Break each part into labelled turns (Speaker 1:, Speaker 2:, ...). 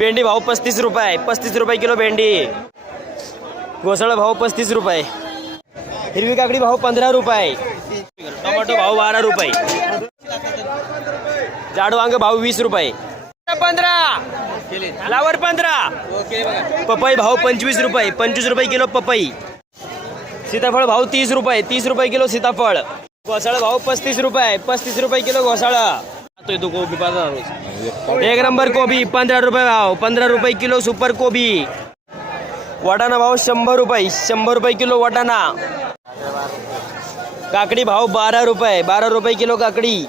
Speaker 1: भेंडी भाव पस्तीस रुपये पस्तीस रुपये किलो भेंडी. घोसाळा भाव पस्तीस रुपये. हिरवी काकडी भाव पंधरा रुपये. टोमॅटो भाव बारा रुपये. जाडू वांग भाव वीस रुपये. पंधरा. फ्लावर पंधरा. पपई भाव पंचवीस रुपये पंचवीस रुपये किलो पपई. सीताफळ भाव तीस रुपये तीस रुपये किलो सीताफळ. घोसाळ भाव पस्तीस रुपये पस्तीस रुपये किलो घोसाळा तो तो कोबी बाजार एक नंबर कोबी पंधरा रुपये भाव पंधरा रुपये किलो सुपर कोबी वाटाणा भाव शंभर रुपये शंभर रुपये किलो वाटाणा काकडी भाव बारा रुपये बारा रुपये किलो काकडी.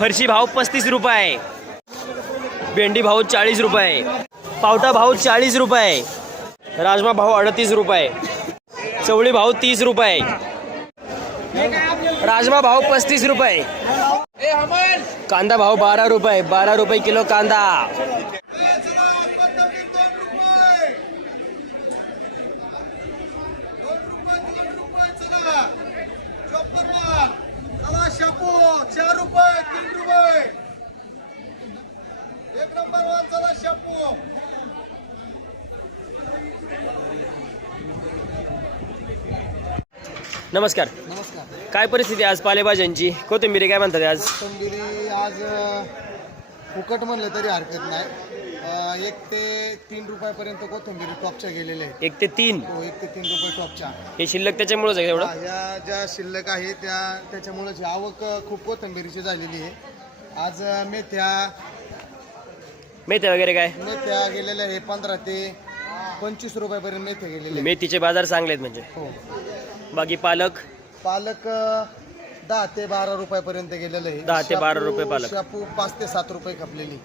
Speaker 1: फरशी भाव पस्तीस रुपये. भेंडी भाव चाळीस रुपये. पावटा भाव चाळीस रुपये. राजमा भाव अडतीस रुपये. चवळी भाव तीस रुपये. राजमा भाव पस्तीस रुपये. कांदा भाव बारा रुपये बारा रुपये किलो कांदा।
Speaker 2: चला शापू चार रुपये तीन रुपये एक नंबर वन चला शापू
Speaker 1: नमस्कार।
Speaker 2: नमस्कार
Speaker 1: काय परिस्थिती आहे आज? पालेभाज्यांची. कोथिंबिरी काय म्हणतात आज?
Speaker 2: कोथिंबिरी आज अ, फुकट म्हणलं तरी हरकत नाही. अ, एक ते तीन रुपयापर्यंत कोथिंबिरी टॉपच्या गेलेल्या आहेत.
Speaker 1: एक ते तीन?
Speaker 2: हो एक ते तीन रुपये टॉपच्या.
Speaker 1: हे शिल्लक त्याच्यामुळेच आहे
Speaker 2: हा,
Speaker 1: एवढं?
Speaker 2: ह्या ज्या शिल्लक आहे त्या त्याच्यामुळेच आवक अ, खूप कोथिंबिरीची झालेली आहे. आज अ, मेथ्या
Speaker 1: मेथ्या वगैरे काय?
Speaker 2: मेथ्या गेलेल्या आहे पंधरा ते पंचवीस रुपयापर्यंत मेथ्या गेलेल्या आहेत.
Speaker 1: मेथीचे बाजार चांगले आहेत म्हणजे.
Speaker 2: हो.
Speaker 1: बाकी पालक?
Speaker 2: पालक दहा ते बारा रुपयापर्यंत गेलेलं आहे.
Speaker 1: दहा ते बारा रुपये पालक.
Speaker 2: शापू पाच ते सात रुपये खपलेली.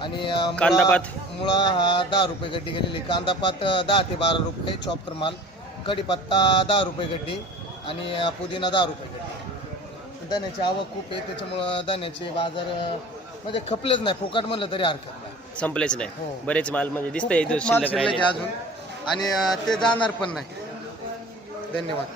Speaker 2: आणि अ, मुळा-
Speaker 1: कांदापात?
Speaker 2: मुळा हा दहा रुपये गड्डी गेलेली कांदापात अ, दहा ते बारा रुपये चॉपर माल. कढीपत्ता दहा रुपये गड्डी. आणि अ, पुदिना दहा रुपये गड्डी. धान्याची आवक खूप आहे त्याच्यामुळं धान्याचे बाजार अ, म्हणजे खपलेच नाही. फुकट म्हणलं तरी हरकत नाही.
Speaker 1: संपलेच
Speaker 2: हो.
Speaker 1: नाही बरेच माल म्हणजे
Speaker 2: खूप-
Speaker 1: दिसतंय
Speaker 2: खूप माल
Speaker 1: शिल्लक
Speaker 2: शिल्लक आहे
Speaker 1: राहिले.
Speaker 2: अजून. आणि अ, ते जाणार पण नाही. धन्यवाद.